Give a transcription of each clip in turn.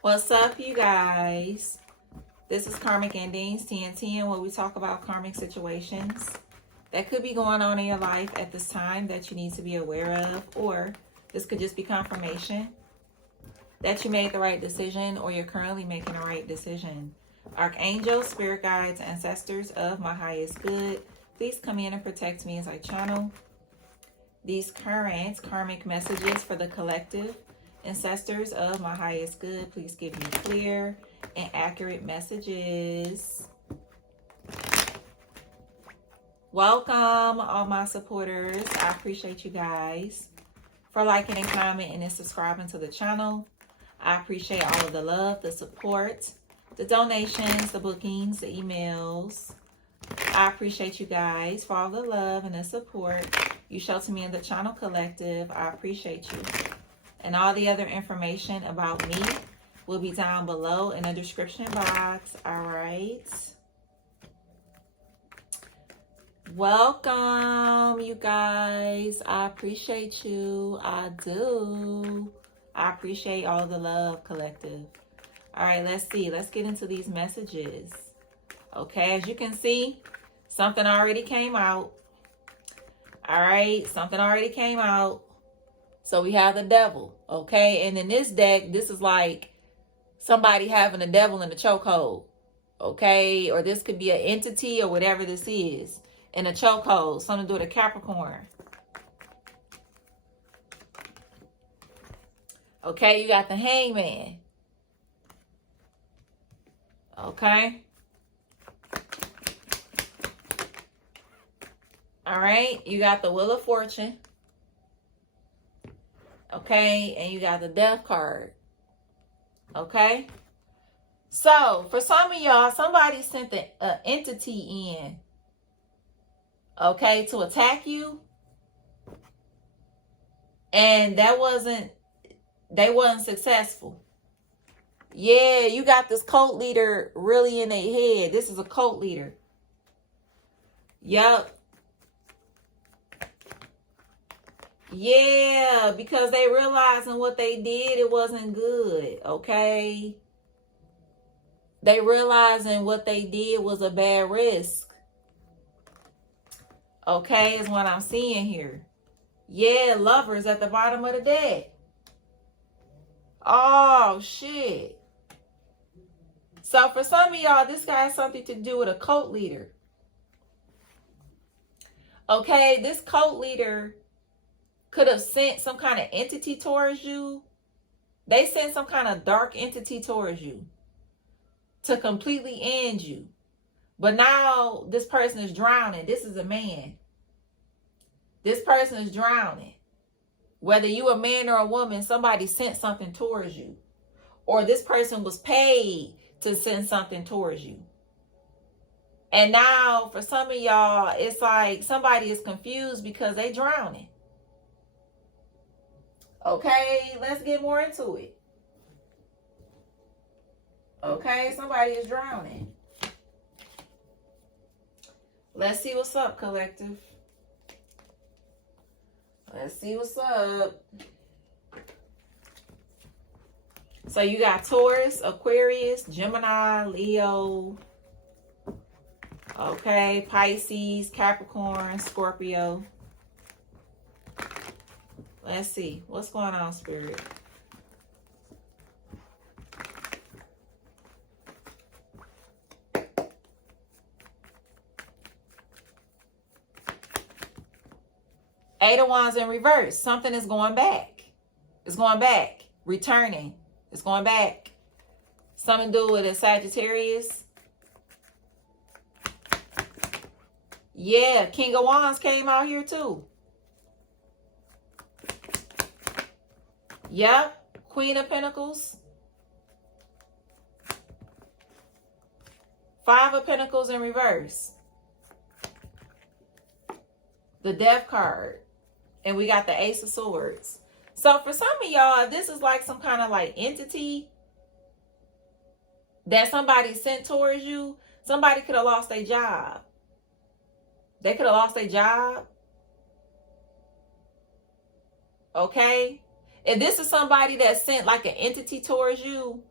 What's up, you guys? This is Karmic Endings 1010, where we talk about karmic situations that could be going on in your life at this time that you need to be aware of, or this could just be confirmation that you made the right decision or you're currently making the right decision. Archangels, spirit guides, ancestors of my highest good, please come in and protect me as I channel these current karmic messages for the collective. Ancestors of my highest good, please give me clear and accurate messages. Welcome, all my supporters. I appreciate you guys for liking and commenting and subscribing to the channel. I appreciate all of the love, the support, the donations, the bookings, the emails. I appreciate you guys for all the love and the support you show to me in the channel collective. I appreciate you. And all the other information about me will be down below in the description box. All right. Welcome, you guys. I appreciate you. I do. I appreciate all the love, collective. All right, let's see. Let's get into these messages. Okay, as you can see, something already came out. All right, something already came out. So we have the devil, okay? And in this deck, this is like somebody having the devil in the chokehold, okay? Or this could be an entity or whatever this is in a chokehold, something to do with a Capricorn. Okay, you got the Hangman. Okay. All right, you got the Wheel of Fortune. Okay, and you got the Death card. Okay. So, for some of y'all, somebody sent an entity in, okay, to attack you. And they wasn't successful. Yeah, you got this cult leader really in their head. This is a cult leader. Yep. Yeah, because they realizing what they did, it wasn't good, okay? They realizing what they did was a bad risk. Okay, is what I'm seeing here. Yeah, Lovers at the bottom of the deck. Oh, shit. So for some of y'all, this guy has something to do with a cult leader. Okay, this cult leader could have sent some kind of entity towards you. They sent some kind of dark entity towards you to completely end you. But now this person is drowning. This is a man. This person is drowning. Whether you a man or a woman, somebody sent something towards you. Or this person was paid to send something towards you. And now for some of y'all, it's like somebody is confused because they drowning. Okay, let's get more into it. Okay, somebody is drowning. Let's see what's up, collective. Let's see what's up. So you got Taurus, Aquarius, Gemini, Leo. Okay, Pisces, Capricorn, Scorpio. Let's see. What's going on, Spirit? Eight of Wands in reverse. Something is going back. It's going back. Returning. It's going back. Something to do with a Sagittarius. Yeah, King of Wands came out here too. Yep, Queen of Pentacles. Five of Pentacles in reverse. The Death card. And we got the Ace of Swords. So for some of y'all, this is like some kind of like entity that somebody sent towards you. Somebody could have lost their job. They could have lost their job. Okay? If this is somebody that sent like an entity towards you,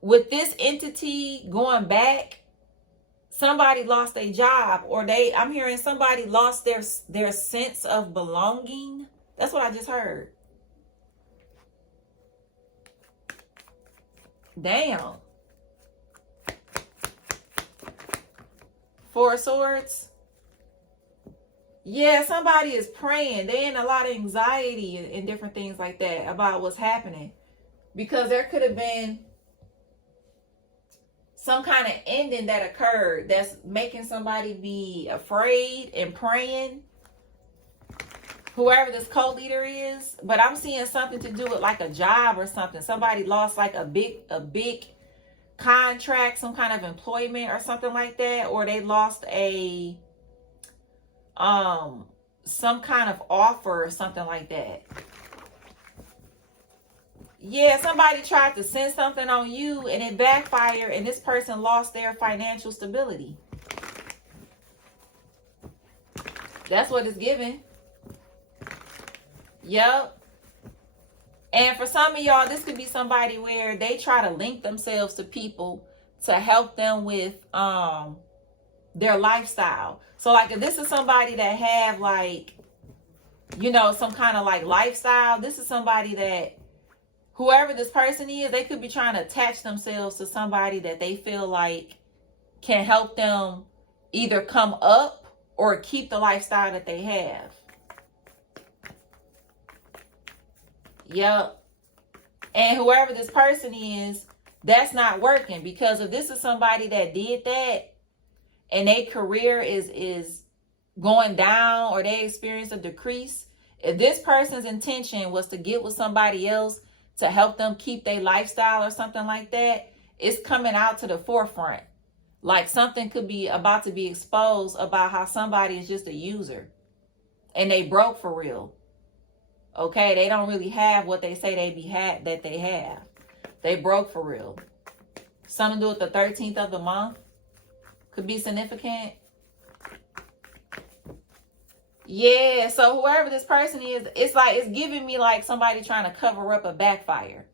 with this entity going back, somebody lost their job, or I'm hearing somebody lost their sense of belonging. That's what I just heard. Damn. Four of Swords. Yeah, somebody is praying. They in a lot of anxiety and different things like that about what's happening. Because there could have been some kind of ending that occurred that's making somebody be afraid and praying. Whoever this cult leader is. But I'm seeing something to do with like a job or something. Somebody lost like a big contract, some kind of employment or something like that. Or they lost a some kind of offer or something like that. Yeah, somebody tried to send something on you and it backfired, and this person lost their financial stability. That's what it's giving. Yep. And for some of y'all, this could be somebody where they try to link themselves to people to help them with their lifestyle. So like if this is somebody that have like, you know, some kind of like lifestyle, this is somebody that, whoever this person is, they could be trying to attach themselves to somebody that they feel like can help them either come up or keep the lifestyle that they have. Yep. And whoever this person is, that's not working, because if this is somebody that did that and their career is going down or they experience a decrease, if this person's intention was to get with somebody else to help them keep their lifestyle or something like that, it's coming out to the forefront. Like something could be about to be exposed about how somebody is just a user and they broke for real. Okay, they don't really have what they say that they have. They broke for real. Something to do with the 13th of the month could be significant. Yeah, so whoever this person is, it's like, it's giving me like somebody trying to cover up a backfire.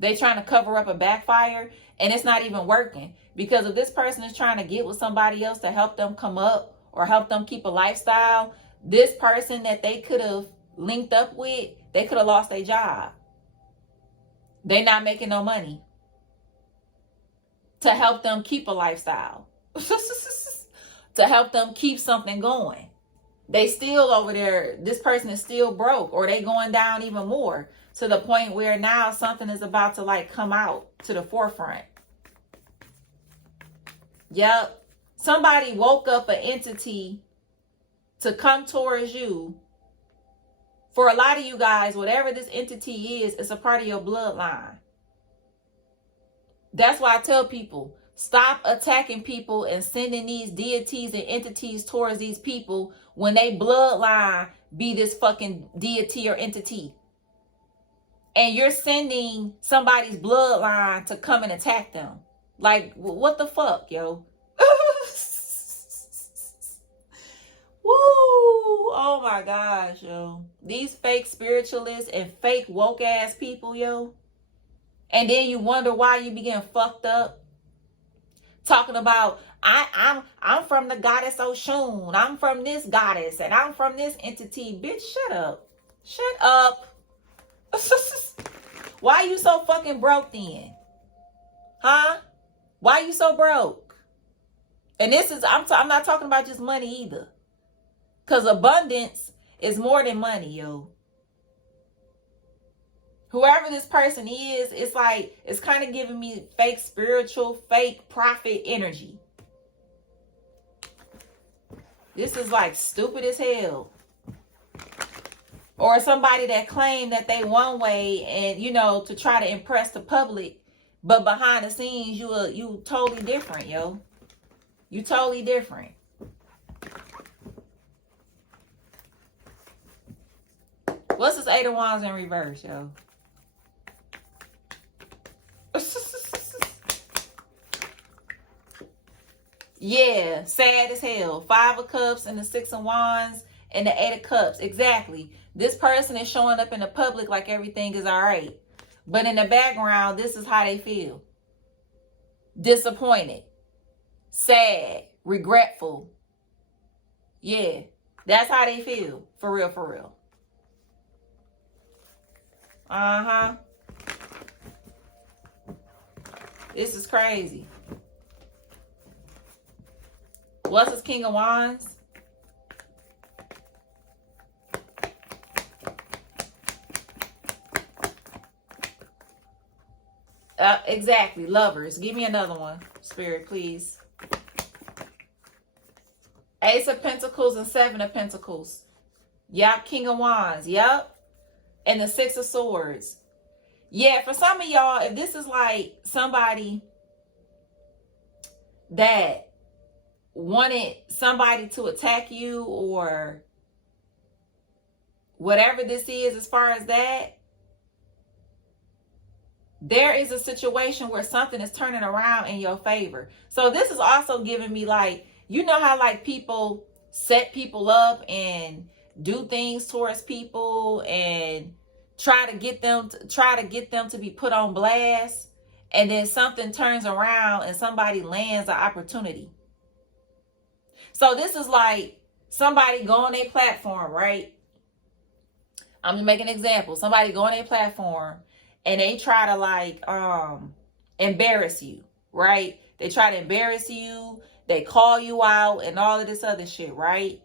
They trying to cover up a backfire, and it's not even working. Because if this person is trying to get with somebody else to help them come up or help them keep a lifestyle, this person that they could have linked up with, they could have lost their job. They're not making no money to help them keep a lifestyle. To help them keep something going. They still over there, this person is still broke, or they going down even more to the point where now something is about to like come out to the forefront. Yep. Somebody woke up an entity to come towards you. For a lot of you guys, whatever this entity is, it's a part of your bloodline. That's why I tell people, stop attacking people and sending these deities and entities towards these people when they bloodline be this fucking deity or entity. And you're sending somebody's bloodline to come and attack them. Like, what the fuck, yo? Woo! Oh my gosh, yo. These fake spiritualists and fake woke ass people, yo. And then you wonder why you be getting fucked up. Talking about, I'm from the goddess Oshun. I'm from this goddess. And I'm from this entity. Bitch, shut up. Shut up. Why you so fucking broke then? Huh? Why you so broke? And this is, I'm not talking about just money either. Because abundance is more than money, yo. Whoever this person is, it's like, it's kind of giving me fake spiritual, fake prophet energy. This is like stupid as hell. Or somebody that claimed that they one way and, you know, to try to impress the public. But behind the scenes, you totally different, yo. You totally different. What's this 8 of Wands in reverse, yo? Yeah, sad as hell. 5 of Cups and the 6 of Wands and the 8 of Cups. Exactly. This person is showing up in the public like everything is all right. But in the background, this is how they feel. Disappointed, sad, regretful. Yeah, that's how they feel. For real, for real. Uh-huh. This is crazy. What's this King of Wands? Exactly. Lovers. Give me another one, Spirit, please. Ace of Pentacles and Seven of Pentacles. Yep. King of Wands. Yep. And the Six of Swords. Yeah, for some of y'all, if this is like somebody that wanted somebody to attack you or whatever this is as far as that, there is a situation where something is turning around in your favor. So this is also giving me like, you know how like people set people up and do things towards people and try to get them to be put on blast, and then something turns around and somebody lands an opportunity. So this is like somebody go on their platform, right? I'm gonna make an example. Somebody go on their platform and they try to like embarrass you, right? They try to embarrass you, they call you out and all of this other shit, right?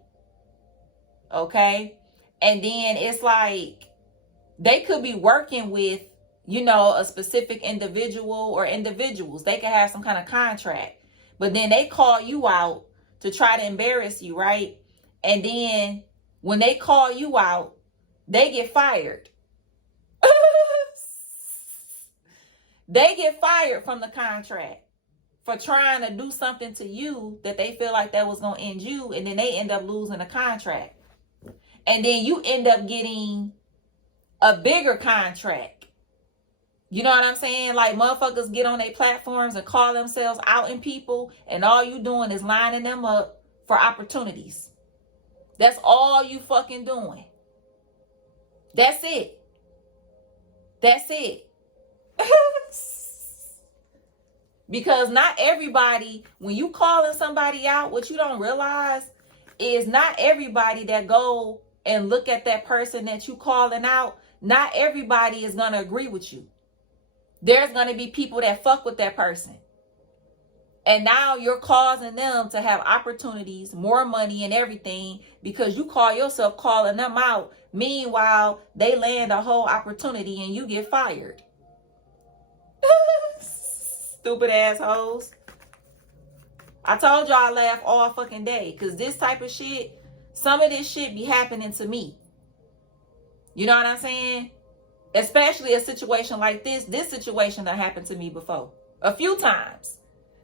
Okay. And then it's like they could be working with, you know, a specific individual or individuals. They could have some kind of contract, but then they call you out to try to embarrass you, right? And then when they call you out, they get fired. They get fired from the contract for trying to do something to you that they feel like that was going to end you, and then they end up losing the contract. And then you end up getting a bigger contract. You know what I'm saying? Like motherfuckers get on their platforms and call themselves outing people, and all you doing is lining them up for opportunities. That's all you fucking doing. That's it. That's it. Because not everybody, when you calling somebody out, what you don't realize is not everybody that go and look at that person that you calling out, not everybody is going to agree with you. There's going to be people that fuck with that person. And now you're causing them to have opportunities, more money and everything, because you call yourself calling them out. Meanwhile, they land a whole opportunity and you get fired. Stupid assholes. I told y'all I laugh all fucking day, because this type of shit, some of this shit be happening to me. You know what I'm saying? Especially a situation like this. This situation that happened to me before. A few times.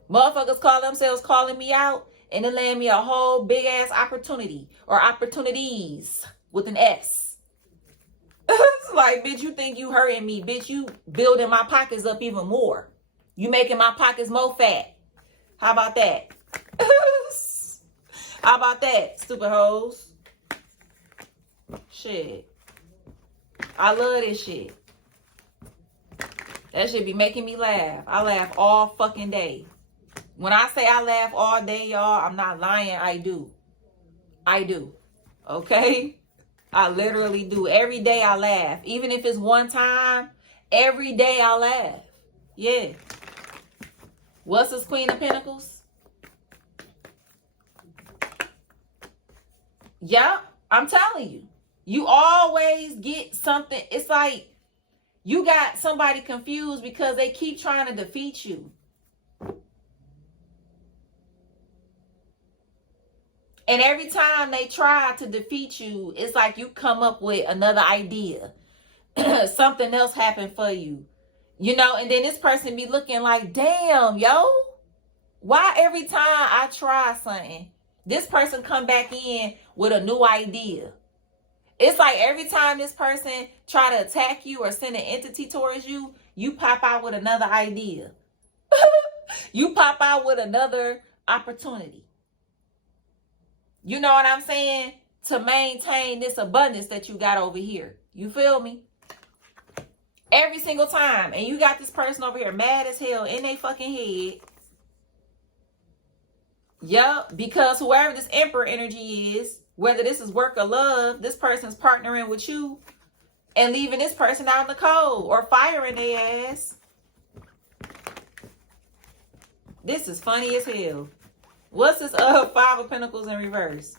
Motherfuckers call themselves calling me out, and then land me a whole big ass opportunity. Or opportunities with an S. It's like, bitch, you think you hurting me. Bitch, you building my pockets up even more. You making my pockets more fat. How about that? How about that, stupid hoes? Shit. I love this shit. That shit be making me laugh. I laugh all fucking day. When I say I laugh all day, y'all, I'm not lying. I do. I do. Okay? I literally do. Every day I laugh. Even if it's one time, every day I laugh. Yeah. What's this Queen of Pentacles? Yeah, I'm telling you. You always get something. It's like you got somebody confused because they keep trying to defeat you. And every time they try to defeat you, it's like you come up with another idea. Something else happened for you. You know, and then this person be looking like, damn, yo, why every time I try something, this person come back in with a new idea? It's like every time this person try to attack you or send an entity towards you, you pop out with another idea. You pop out with another opportunity. You know what I'm saying? To maintain this abundance that you got over here. You feel me? Every single time. And you got this person over here mad as hell in their fucking head. Yup, because whoever this Emperor energy is, whether this is work or love, this person's partnering with you and leaving this person out in the cold or firing their ass. This is funny as hell. What's this Five of Pentacles in reverse?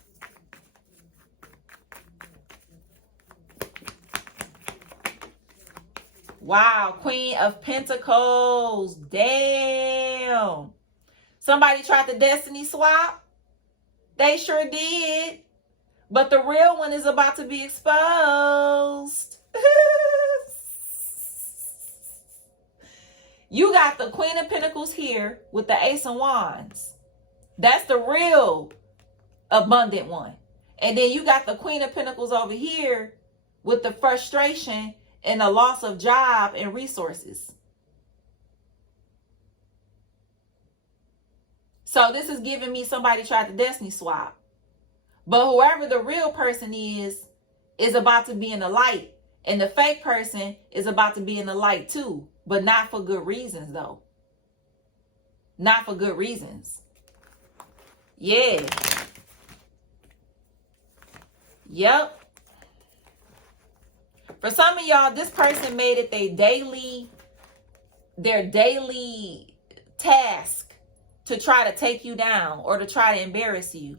Wow, Queen of Pentacles. Damn. Somebody tried the destiny swap. They sure did. But the real one is about to be exposed. You got the Queen of Pentacles here with the Ace of Wands. That's the real abundant one. And then you got the Queen of Pentacles over here with the frustration and the loss of job and resources. So this is giving me somebody tried the destiny swap. But whoever the real person is about to be in the light. And the fake person is about to be in the light too. But not for good reasons though. Not for good reasons. Yeah. Yep. For some of y'all, this person made it their daily task to try to take you down or to try to embarrass you.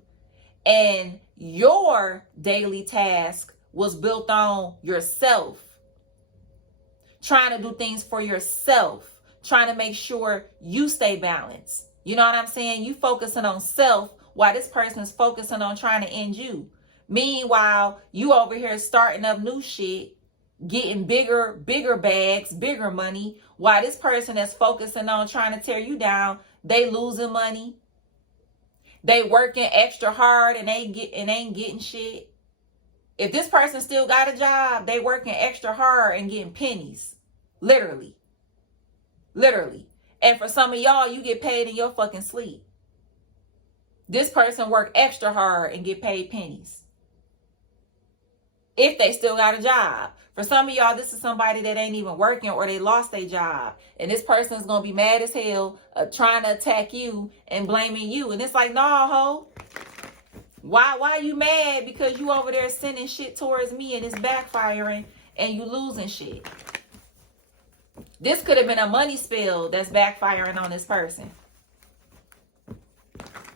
And your daily task was built on yourself. Trying to do things for yourself. Trying to make sure you stay balanced. You know what I'm saying? You focusing on self while this person is focusing on trying to end you. Meanwhile, you over here starting up new shit. Getting bigger bags, bigger money. While this person that's focusing on trying to tear you down, they losing money. They working extra hard and ain't getting shit. If this person still got a job, they working extra hard and getting pennies. Literally. Literally. And for some of y'all, you get paid in your fucking sleep. This person work extra hard and get paid pennies. If they still got a job. For some of y'all, this is somebody that ain't even working or they lost their job. And this person is going to be mad as hell trying to attack you and blaming you. And it's like, nah, ho. Why you mad? Because you over there sending shit towards me and it's backfiring and you losing shit. This could have been a money spill that's backfiring on this person.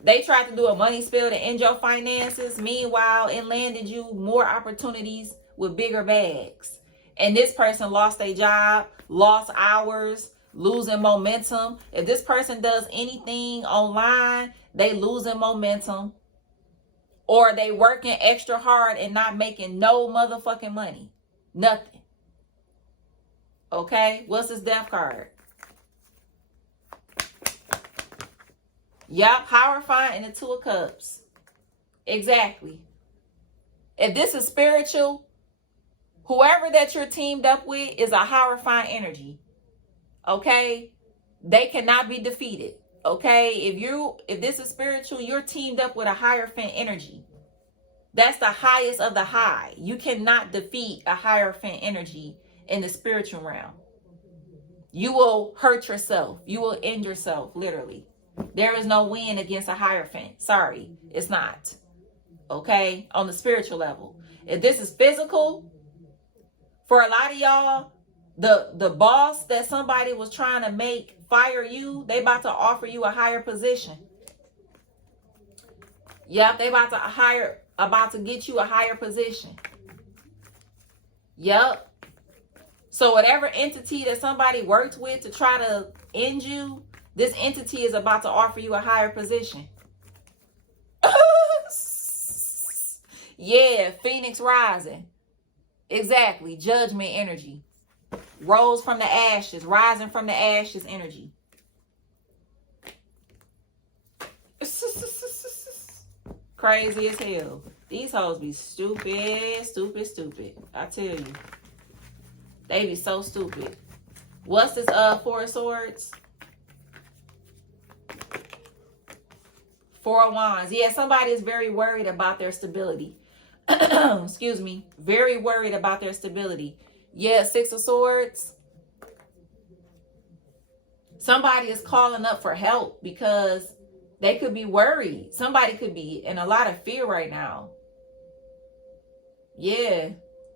They tried to do a money spill to end your finances. Meanwhile, it landed you more opportunities with bigger bags. And this person lost their job, lost hours, losing momentum. If this person does anything online, they losing momentum. Or they working extra hard and not making no motherfucking money. Nothing. Okay? What's this death card? Yup, Hierophant and the Two of Cups. Exactly. If this is spiritual, whoever that you're teamed up with is a Hierophant energy. Okay? They cannot be defeated. Okay? If this is spiritual, you're teamed up with a Hierophant energy. That's the highest of the high. You cannot defeat a Hierophant energy in the spiritual realm. You will hurt yourself. You will end yourself, literally. There is no win against a Hierophant. Sorry, it's not. Okay? On the spiritual level. If this is physical, for a lot of y'all, the boss that somebody was trying to make fire you, they about to offer you a higher position. Yep, they about to get you a higher position. Yep. So whatever entity that somebody worked with to try to end you, this entity is about to offer you a higher position. Yeah, Phoenix rising. Exactly. Judgment energy. Rose from the ashes. Rising from the ashes energy. Crazy as hell. These hoes be stupid, stupid, stupid. I tell you. They be so stupid. What's this Four of Swords? Four of Wands. Yeah, somebody is very worried about their stability. Excuse me. Very worried about their stability. Yeah, Six of Swords. Somebody is calling up for help because they could be worried. Somebody could be in a lot of fear right now. Yeah,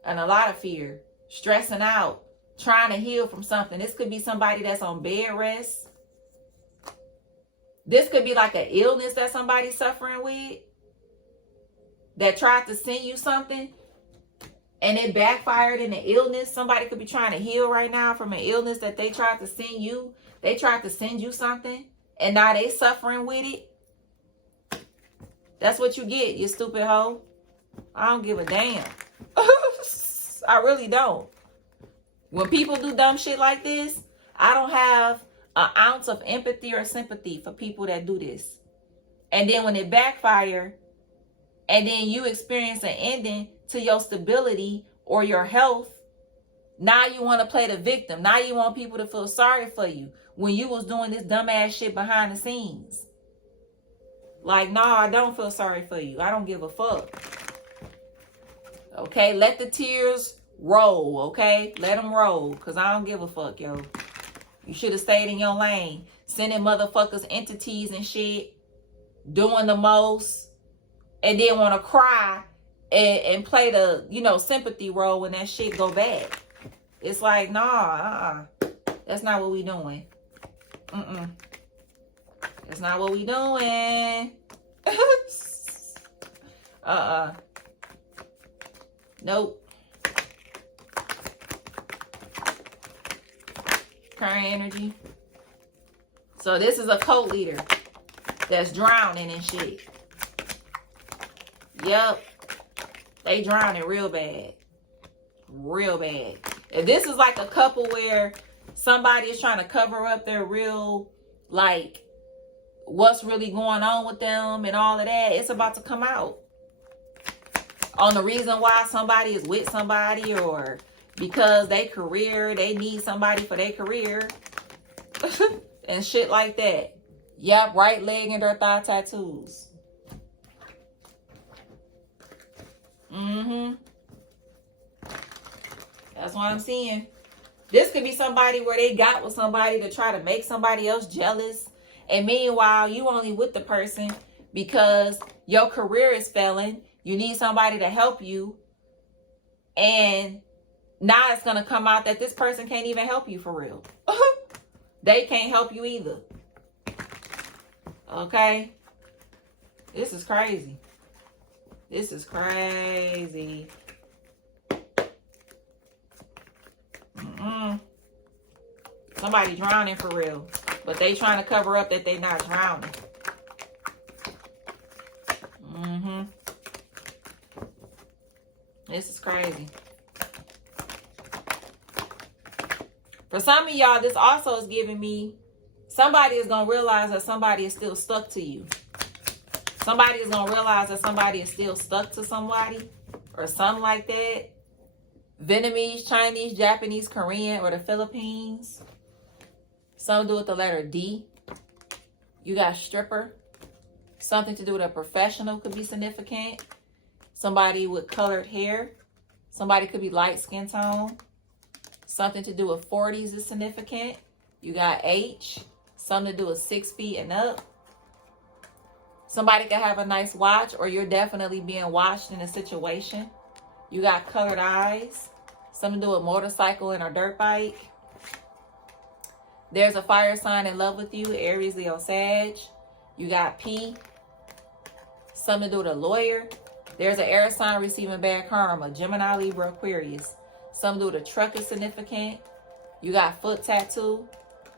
and a lot of fear. Stressing out. Trying to heal from something. This could be somebody that's on bed rest. This could be like an illness that somebody's suffering with, that tried to send you something and it backfired in the illness. Somebody could be trying to heal right now from an illness that they tried to send you. They tried to send you something and now they suffering with it. That's what you get, you stupid hoe. I don't give a damn. I really don't. When people do dumb shit like this, I don't have an ounce of empathy or sympathy for people that do this. And then when it backfire, and then you experience an ending to your stability or your health, now you want to play the victim. Now you want people to feel sorry for you when you was doing this dumbass shit behind the scenes. Like, no, I don't feel sorry for you. I don't give a fuck. Okay, let the tears roll, okay? Let them roll, because I don't give a fuck, yo. You should have stayed in your lane. Sending motherfuckers entities and shit. Doing the most. And then want to cry and play the, sympathy role when that shit go bad. It's like, nah, that's not what we doing. That's not what we doing. Nope. Current energy. So this is a cult leader that's drowning and shit. Yep. They drowning real bad. Real bad. If this is like a couple where somebody is trying to cover up their real, like, what's really going on with them and all of that, it's about to come out. On the reason why somebody is with somebody, or because they need somebody for their career. And shit like that. Yep, right leg and their thigh tattoos. That's what I'm seeing. This could be somebody where they got with somebody to try to make somebody else jealous. And meanwhile, you only with the person because your career is failing. You need somebody to help you. And now it's going to come out that this person can't even help you for real. They can't help you either. Okay? This is crazy. This is crazy. Somebody drowning for real. But they trying to cover up that they not drowning. This is crazy. For some of y'all, this also is giving me, somebody is going to realize that somebody is still stuck to you. Somebody is going to realize that somebody is still stuck to somebody or something like that. Vietnamese, Chinese, Japanese, Korean, or the Philippines. Some do with the letter D. You got stripper. Something to do with a professional could be significant. Somebody with colored hair. Somebody could be light skin tone. Something to do with 40s is significant. You got H. Something to do with 6 feet and up. Somebody could have a nice watch, or you're definitely being watched in a situation. You got colored eyes. Something to do with motorcycle and a dirt bike. There's a fire sign in love with you, Aries, Leo, Sag. You got P. Something to do with a lawyer. There's an air sign receiving bad karma, Gemini, Libra, Aquarius. Something to do with a truck is significant. You got foot tattoo.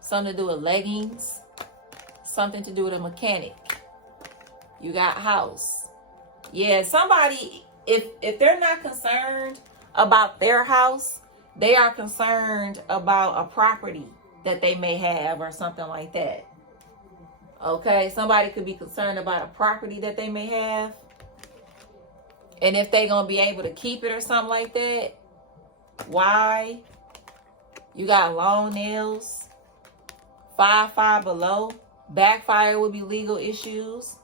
Something to do with leggings. Something to do with a mechanic. You got house. Yeah, somebody, if they're not concerned about their house, they are concerned about a property that they may have or something like that. Okay, somebody could be concerned about a property that they may have. And if they're going to be able to keep it or something like that. Why? You got long nails. 5 below. Backfire would be legal issues.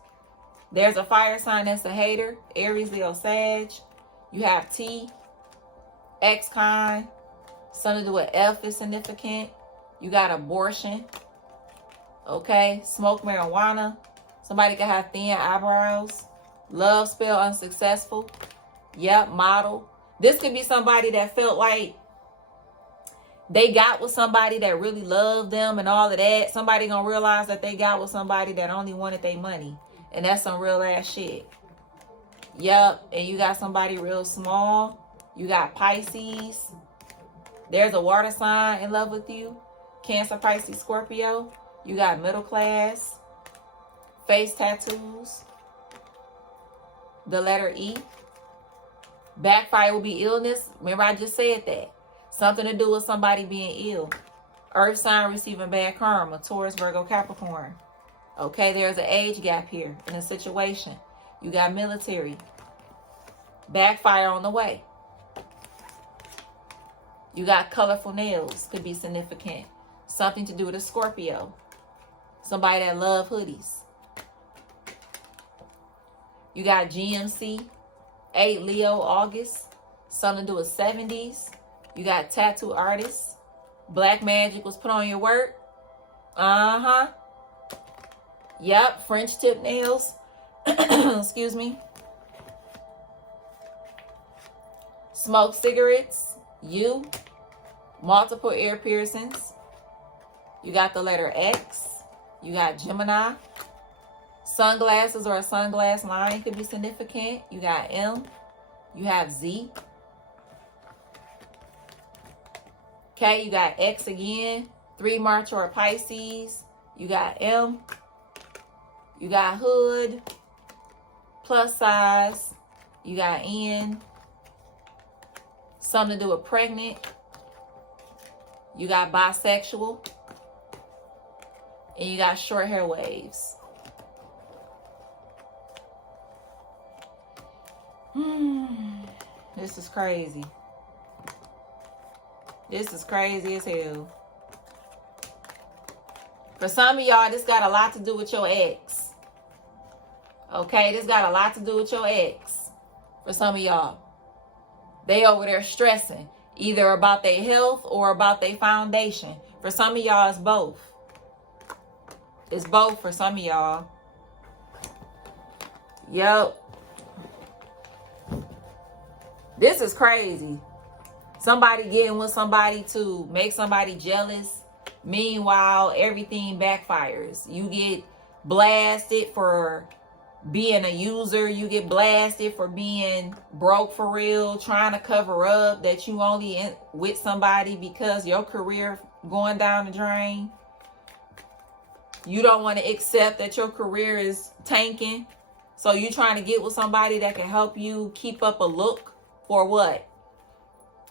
There's a fire sign that's a hater. Aries, Leo, Sag. You have T. Ex-con. Something to do with F is significant. You got abortion. Okay, smoke marijuana. Somebody can have thin eyebrows. Love spell unsuccessful. Yep, model. This could be somebody that felt like they got with somebody that really loved them and all of that. Somebody gonna realize that they got with somebody that only wanted their money. And that's some real ass shit. Yep, and you got somebody real small. You got Pisces. There's a water sign in love with you. Cancer, Pisces, Scorpio. You got middle class. Face tattoos. The letter E. Backfire will be illness. Remember I just said that. Something to do with somebody being ill. Earth sign receiving bad karma. Taurus, Virgo, Capricorn. Okay, there's an age gap here in a situation. You got military. Backfire on the way. You got colorful nails. Could be significant. Something to do with a Scorpio. Somebody that love hoodies. You got GMC. 8 Leo, August. Something to do with 70s. You got tattoo artists. Black magic was put on your work. Uh-huh. Yep, French tip nails. Excuse me. Smoke cigarettes. You. Multiple ear piercings. You got the letter X. You got Gemini. Sunglasses or a sunglass line could be significant. You got M. You have Z. Okay, you got X again. 3 March or Pisces. You got M. You got hood. Plus size. You got N. Something to do with pregnant. You got bisexual. And you got short hair waves. This is crazy. This is crazy as hell. For some of y'all, this got a lot to do with your ex. Okay, this got a lot to do with your ex. For some of y'all. They over there stressing. Either about their health or about their foundation. For some of y'all, it's both. It's both for some of y'all. Yep. This is crazy. Somebody getting with somebody to make somebody jealous. Meanwhile, everything backfires. You get blasted for being a user. You get blasted for being broke for real. Trying to cover up that you only with somebody because your career going down the drain. You don't want to accept that your career is tanking. So you trying to get with somebody that can help you keep up a look. For what?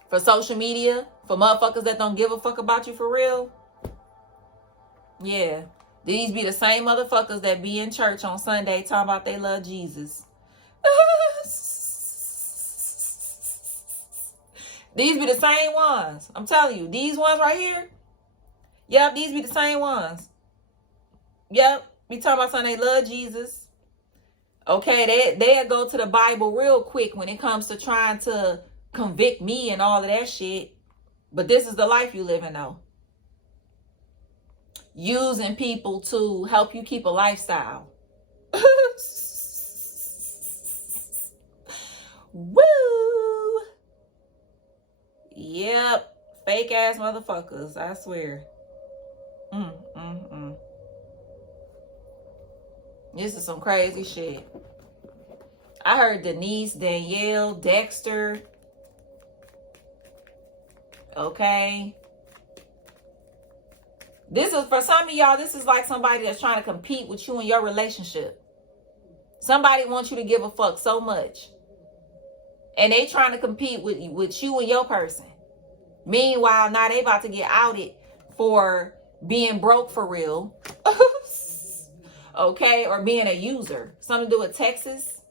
For social media? For motherfuckers that don't give a fuck about you for real? Yeah. These be the same motherfuckers that be in church on Sunday talking about they love Jesus. These be the same ones. I'm telling you. These ones right here. Yep, these be the same ones. Yep. We talking about something they love Jesus. Okay, they'll go to the Bible real quick when it comes to trying to convict me and all of that shit. But this is the life you living though. Using people to help you keep a lifestyle. Woo! Yep. Fake ass motherfuckers, I swear. This is some crazy shit. I heard Denise, Danielle, Dexter. Okay. This is, for some of y'all, this is like somebody that's trying to compete with you in your relationship. Somebody wants you to give a fuck so much. And they trying to compete with you and your person. Meanwhile, now they about to get outed for being broke for real. Okay, or being a user. Something to do with Texas.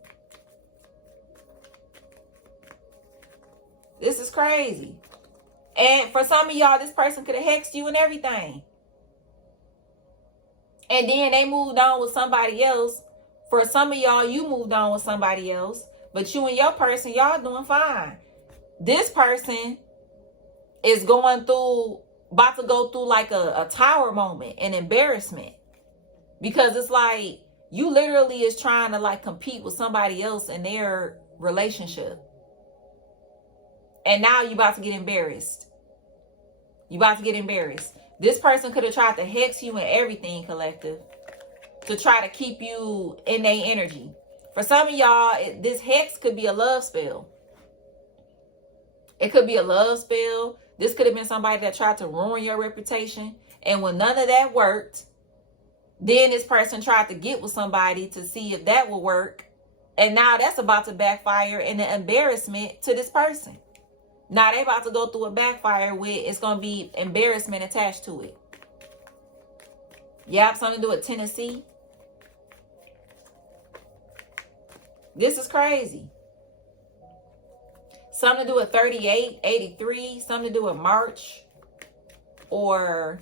This is crazy. And for some of y'all, this person could have hexed you and everything. And then they moved on with somebody else. For some of y'all, you moved on with somebody else. But you and your person, y'all doing fine. This person is about to go through like a tower moment, an embarrassment. Because it's like you literally is trying to like compete with somebody else in their relationship. And now you about to get embarrassed. You about to get embarrassed. This person could have tried to hex you and everything, collective, to try to keep you in their energy. For some of y'all, this hex could be a love spell. It could be a love spell. This could have been somebody that tried to ruin your reputation. And when none of that worked, then this person tried to get with somebody to see if that will work. And now that's about to backfire in the embarrassment to this person. Now they about to go through a backfire with, it's going to be embarrassment attached to it. Yep, something to do with Tennessee. This is crazy. Something to do with 38, 83. Something to do with March or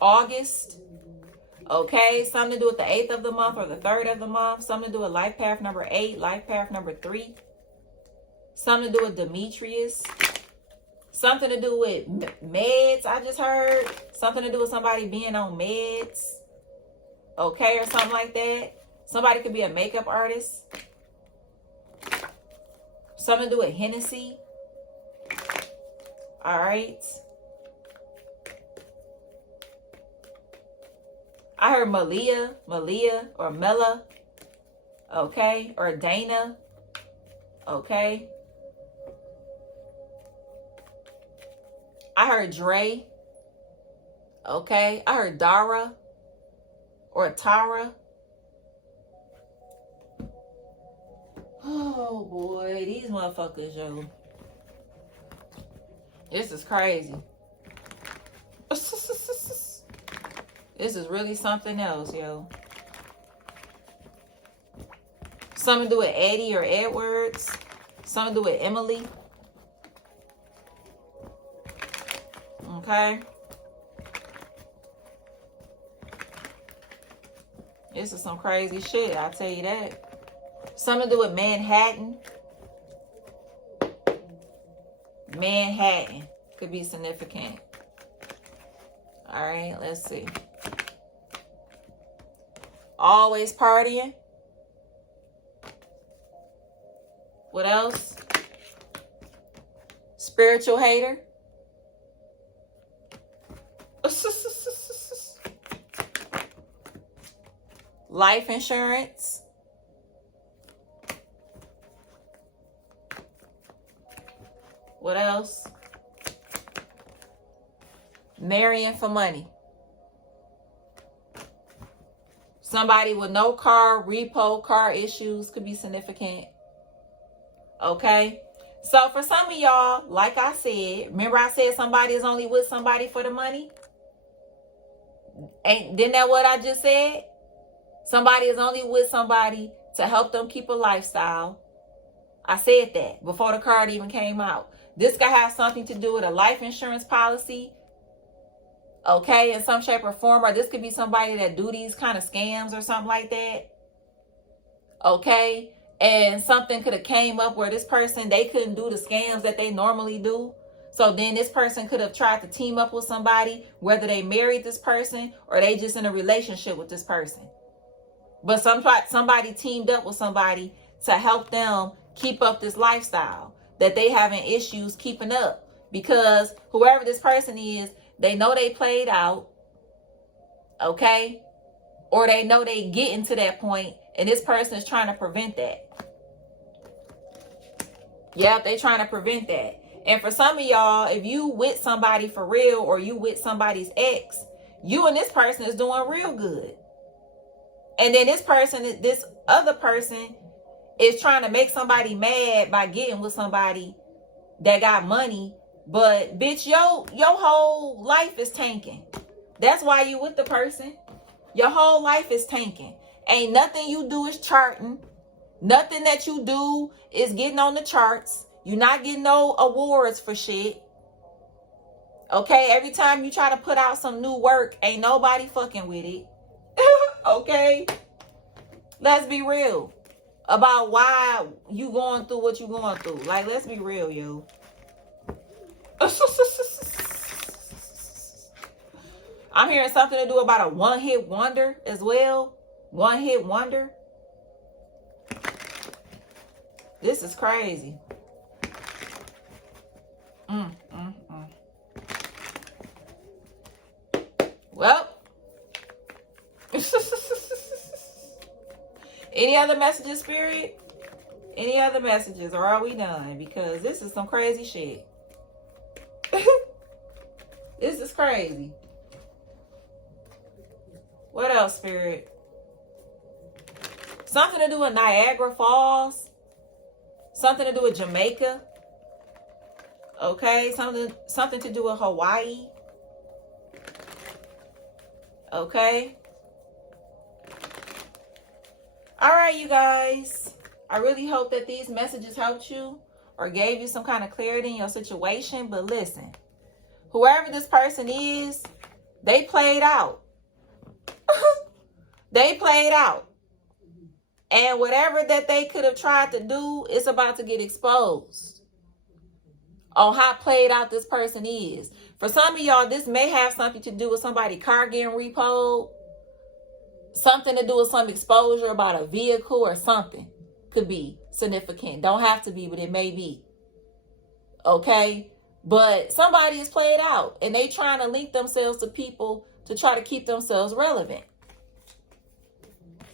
August. Okay, something to do with the 8th of the month or the 3rd of the month. Something to do with life path number 8, life path number 3. Something to do with Demetrius. Something to do with meds, I just heard. Something to do with somebody being on meds. Okay, or something like that. Somebody could be a makeup artist. Something to do with Hennessy. All right. I heard Malia or Mela. Okay, or Dana. Okay. I heard Dre. Okay. I heard Dara or Tara. Oh boy, these motherfuckers, yo. This is crazy. This is really something else, yo. Something to do with Eddie or Edwards. Something to do with Emily. Okay. This is some crazy shit, I'll tell you that. Something to do with Manhattan. Manhattan could be significant. All right, let's see. Always partying. What else? Spiritual hater. Life insurance. What else? Marrying for money. Somebody with no car, repo, car issues could be significant. Okay. So for some of y'all, like I said, remember I said somebody is only with somebody for the money? Didn't that what I just said? Somebody is only with somebody to help them keep a lifestyle. I said that before the card even came out. This could have something to do with a life insurance policy. Okay, in some shape or form. Or this could be somebody that do these kind of scams or something like that. Okay. And something could have came up where this person, they couldn't do the scams that they normally do. So then this person could have tried to team up with somebody, whether they married this person or they just in a relationship with this person. But somebody teamed up with somebody to help them keep up this lifestyle that they having issues keeping up. Because whoever this person is, they know they played out. Okay. Or they know they getting to that point and this person is trying to prevent that. Yep, they trying to prevent that. And for some of y'all, if you with somebody for real or you with somebody's ex, you and this person is doing real good. And then this other person is trying to make somebody mad by getting with somebody that got money. But bitch, your whole life is tanking. That's why you with the person. Your whole life is tanking. Ain't nothing you do is charting. Nothing that you do is getting on the charts. You're not getting no awards for shit. Okay, every time you try to put out some new work, ain't nobody fucking with it. Okay? Let's be real about why you going through what you going through. Like, let's be real, yo. I'm hearing something to do about a one-hit wonder as well. One-hit wonder. This is crazy. Well. Any other messages, Spirit? Any other messages, or are we done? Because this is some crazy shit. This is crazy. What else, Spirit? Something to do with Niagara Falls. Something to do with Jamaica. Okay, something to do with Hawaii. Okay. All right, you guys. I really hope that these messages helped you or gave you some kind of clarity in your situation. But listen, whoever this person is, they played out. They played out. And whatever that they could have tried to do, it's about to get exposed on how played out this person is. For some of y'all, this may have something to do with somebody's car getting repoed. Something to do with some exposure about a vehicle or something. Could be significant. Don't have to be, but it may be. Okay? But somebody is played out. And they trying to link themselves to people to try to keep themselves relevant.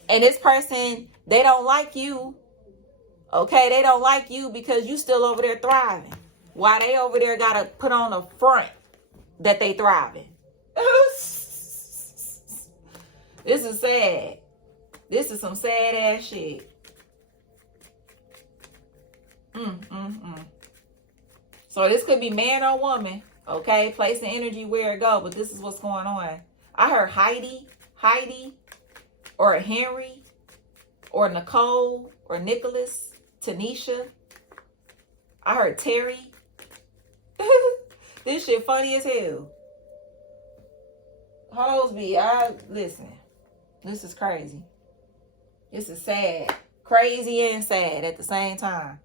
And this person, they don't like you. Okay? They don't like you because you still over there thriving. While they over there got to put on a front that they thriving. This is sad. This is some sad ass shit. So this could be man or woman. Okay? Place the energy where it go. But this is what's going on. I heard Heidi, or Henry, or Nicole, or Nicholas, Tanisha. I heard Terry. This shit funny as hell. Hosby, listen. This is crazy. This is sad. Crazy and sad at the same time.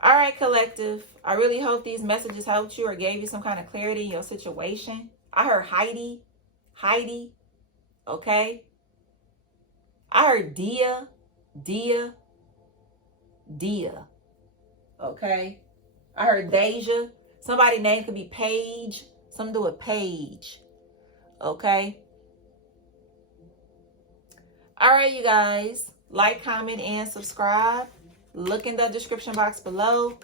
All right, collective. I really hope these messages helped you or gave you some kind of clarity in your situation. I heard Heidi. Okay? I heard Dia. Okay? I heard Deja. Somebody's name could be Paige. Something to do with Paige. Okay? All right, you guys. Like, comment, and subscribe. Look in the description box below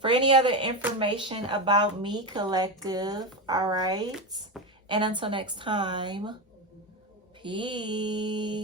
for any other information about me, collective. All right? And until next time, peace.